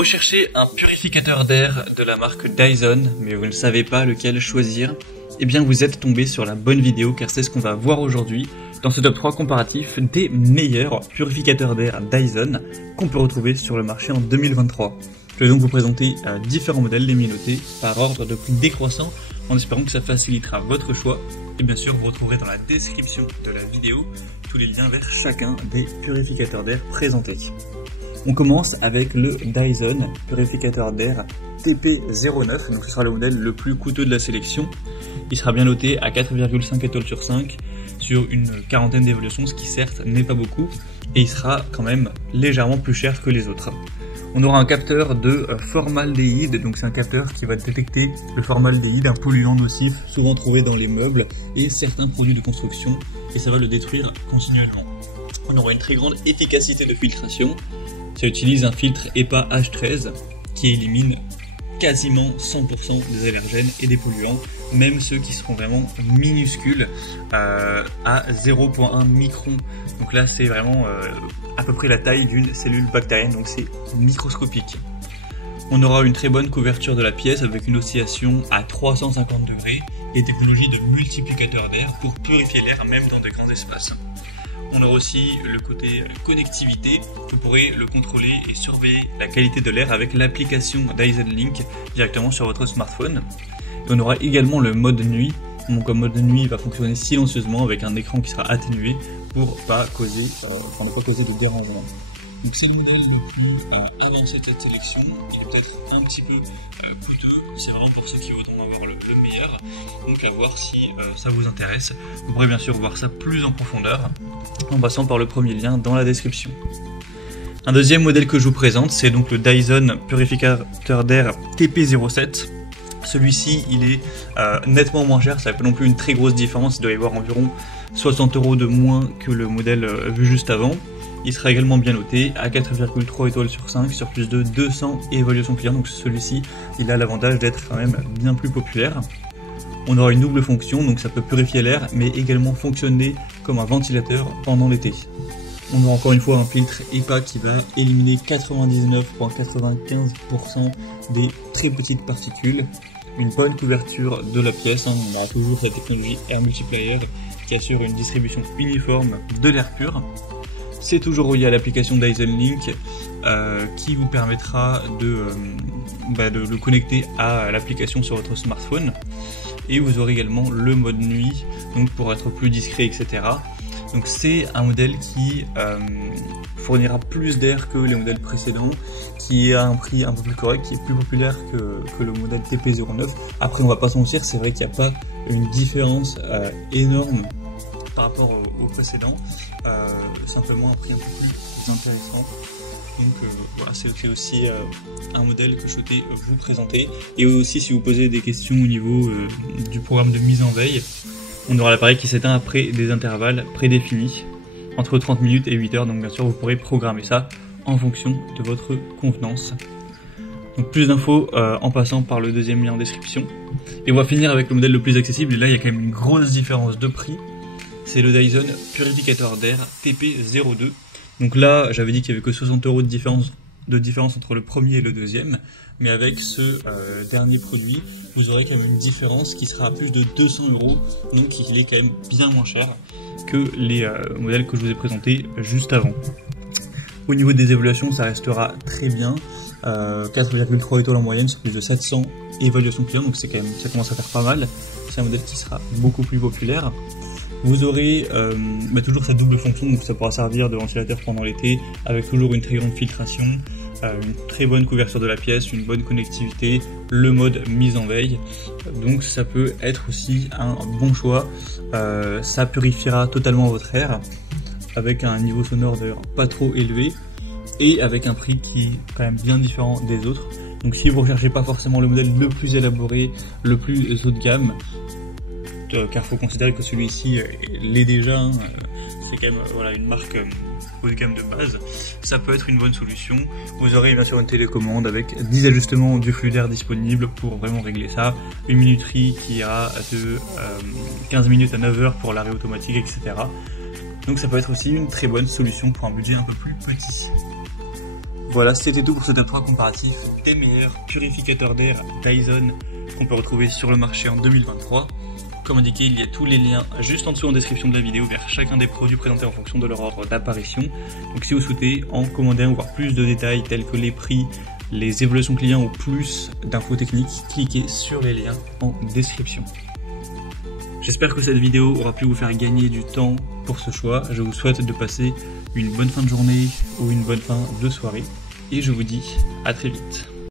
recherchez un purificateur d'air de la marque Dyson, mais vous ne savez pas lequel choisir, eh bien vous êtes tombé sur la bonne vidéo car c'est ce qu'on va voir aujourd'hui dans ce top 3 comparatif des meilleurs purificateurs d'air Dyson qu'on peut retrouver sur le marché en 2023. Je vais donc vous présenter différents modèles, les notés par ordre de prix décroissant en espérant que ça facilitera votre choix. Et bien sûr, vous retrouverez dans la description de la vidéo tous les liens vers chacun des purificateurs d'air présentés. On commence avec le Dyson purificateur d'air TP09, donc ce sera le modèle le plus coûteux de la sélection. Il sera bien noté à 4,5 étoiles sur 5 sur une quarantaine d'évaluations, ce qui certes n'est pas beaucoup, et il sera quand même légèrement plus cher que les autres. On aura un capteur de formaldéhyde, donc c'est un capteur qui va détecter le formaldéhyde, un polluant nocif souvent trouvé dans les meubles et certains produits de construction, et ça va le détruire continuellement. On aura une très grande efficacité de filtration. Ça utilise un filtre EPA H13 qui élimine quasiment 100% des allergènes et des polluants, même ceux qui seront vraiment minuscules à 0,1 micron. Donc là c'est vraiment à peu près la taille d'une cellule bactérienne, donc c'est microscopique. On aura une très bonne couverture de la pièce avec une oscillation à 350 degrés et technologie de multiplicateur d'air pour purifier l'air même dans de grands espaces. On aura aussi le côté connectivité, vous pourrez le contrôler et surveiller la qualité de l'air avec l'application Dyson Link directement sur votre smartphone. Et on aura également le mode nuit, donc le mode nuit va fonctionner silencieusement avec un écran qui sera atténué pour ne pas causer de dérangement. Donc c'est le modèle le plus avancé de cette sélection, il est peut-être un petit peu coûteux, c'est vraiment pour ceux qui voudront avoir le meilleur, donc à voir si ça vous intéresse. Vous pourrez bien sûr voir ça plus en profondeur en passant par le premier lien dans la description. Un deuxième modèle que je vous présente, c'est donc le Dyson purificateur d'air TP07. Celui-ci il est nettement moins cher, ça fait pas non plus une très grosse différence, il doit y avoir environ 60 € de moins que le modèle vu juste avant. Il sera également bien noté à 4,3 étoiles sur 5 sur plus de 200 évaluations clients, donc celui-ci il a l'avantage d'être quand même bien plus populaire. On aura une double fonction, donc ça peut purifier l'air mais également fonctionner comme un ventilateur pendant l'été. On aura encore une fois un filtre EPA qui va éliminer 99,95% des très petites particules. Une bonne couverture de la pièce, on aura toujours cette technologie Air Multiplier qui assure une distribution uniforme de l'air pur. C'est toujours relié à l'application Dyson Link qui vous permettra de le connecter à l'application sur votre smartphone. Et vous aurez également le mode nuit, donc pour être plus discret, etc. Donc c'est un modèle qui fournira plus d'air que les modèles précédents, qui a un prix un peu plus correct, qui est plus populaire que le modèle TP09. Après on va pas se mentir, c'est vrai qu'il n'y a pas une différence énorme par rapport au précédent, simplement un prix un peu plus intéressant. Donc voilà, c'est aussi un modèle que je souhaitais vous présenter. Et aussi si vous posez des questions au niveau du programme de mise en veille, on aura l'appareil qui s'éteint après des intervalles prédéfinis, entre 30 minutes et 8 heures, donc bien sûr vous pourrez programmer ça en fonction de votre convenance. Donc plus d'infos en passant par le deuxième lien en description. Et on va finir avec le modèle le plus accessible, et là il y a quand même une grosse différence de prix. C'est le Dyson purificateur d'air TP02. Donc là, j'avais dit qu'il n'y avait que 60 € de différence entre le premier et le deuxième. Mais avec ce dernier produit, vous aurez quand même une différence qui sera à plus de 200 €. Donc il est quand même bien moins cher que les modèles que je vous ai présentés juste avant. Au niveau des évaluations, ça restera très bien. 4,3 étoiles en moyenne sur plus de 700 évaluations clients. Donc c'est quand même, ça commence à faire pas mal. C'est un modèle qui sera beaucoup plus populaire. Vous aurez toujours cette double fonction, donc ça pourra servir de ventilateur pendant l'été, avec toujours une très grande filtration, une très bonne couverture de la pièce, une bonne connectivité, le mode mise en veille. Donc ça peut être aussi un bon choix. Ça purifiera totalement votre air, avec un niveau sonore d'ailleurs pas trop élevé, et avec un prix qui est quand même bien différent des autres. Donc si vous ne recherchez pas forcément le modèle le plus élaboré, le plus haut de gamme, car il faut considérer que celui-ci l'est déjà, c'est quand même une marque haut de gamme de base, ça peut être une bonne solution. Vous aurez bien sûr une télécommande avec 10 ajustements du flux d'air disponibles pour vraiment régler ça, une minuterie qui ira de 15 minutes à 9 heures pour l'arrêt automatique, etc. Donc ça peut être aussi une très bonne solution pour un budget un peu plus petit. Voilà, c'était tout pour ce top 3 comparatif des meilleurs purificateurs d'air Dyson qu'on peut retrouver sur le marché en 2023. Comme indiqué, il y a tous les liens juste en dessous en description de la vidéo vers chacun des produits présentés en fonction de leur ordre d'apparition. Donc si vous souhaitez en commander un ou voir plus de détails tels que les prix, les évaluations clients ou plus d'infos techniques, cliquez sur les liens en description. J'espère que cette vidéo aura pu vous faire gagner du temps pour ce choix. Je vous souhaite de passer une bonne fin de journée ou une bonne fin de soirée. Et je vous dis à très vite.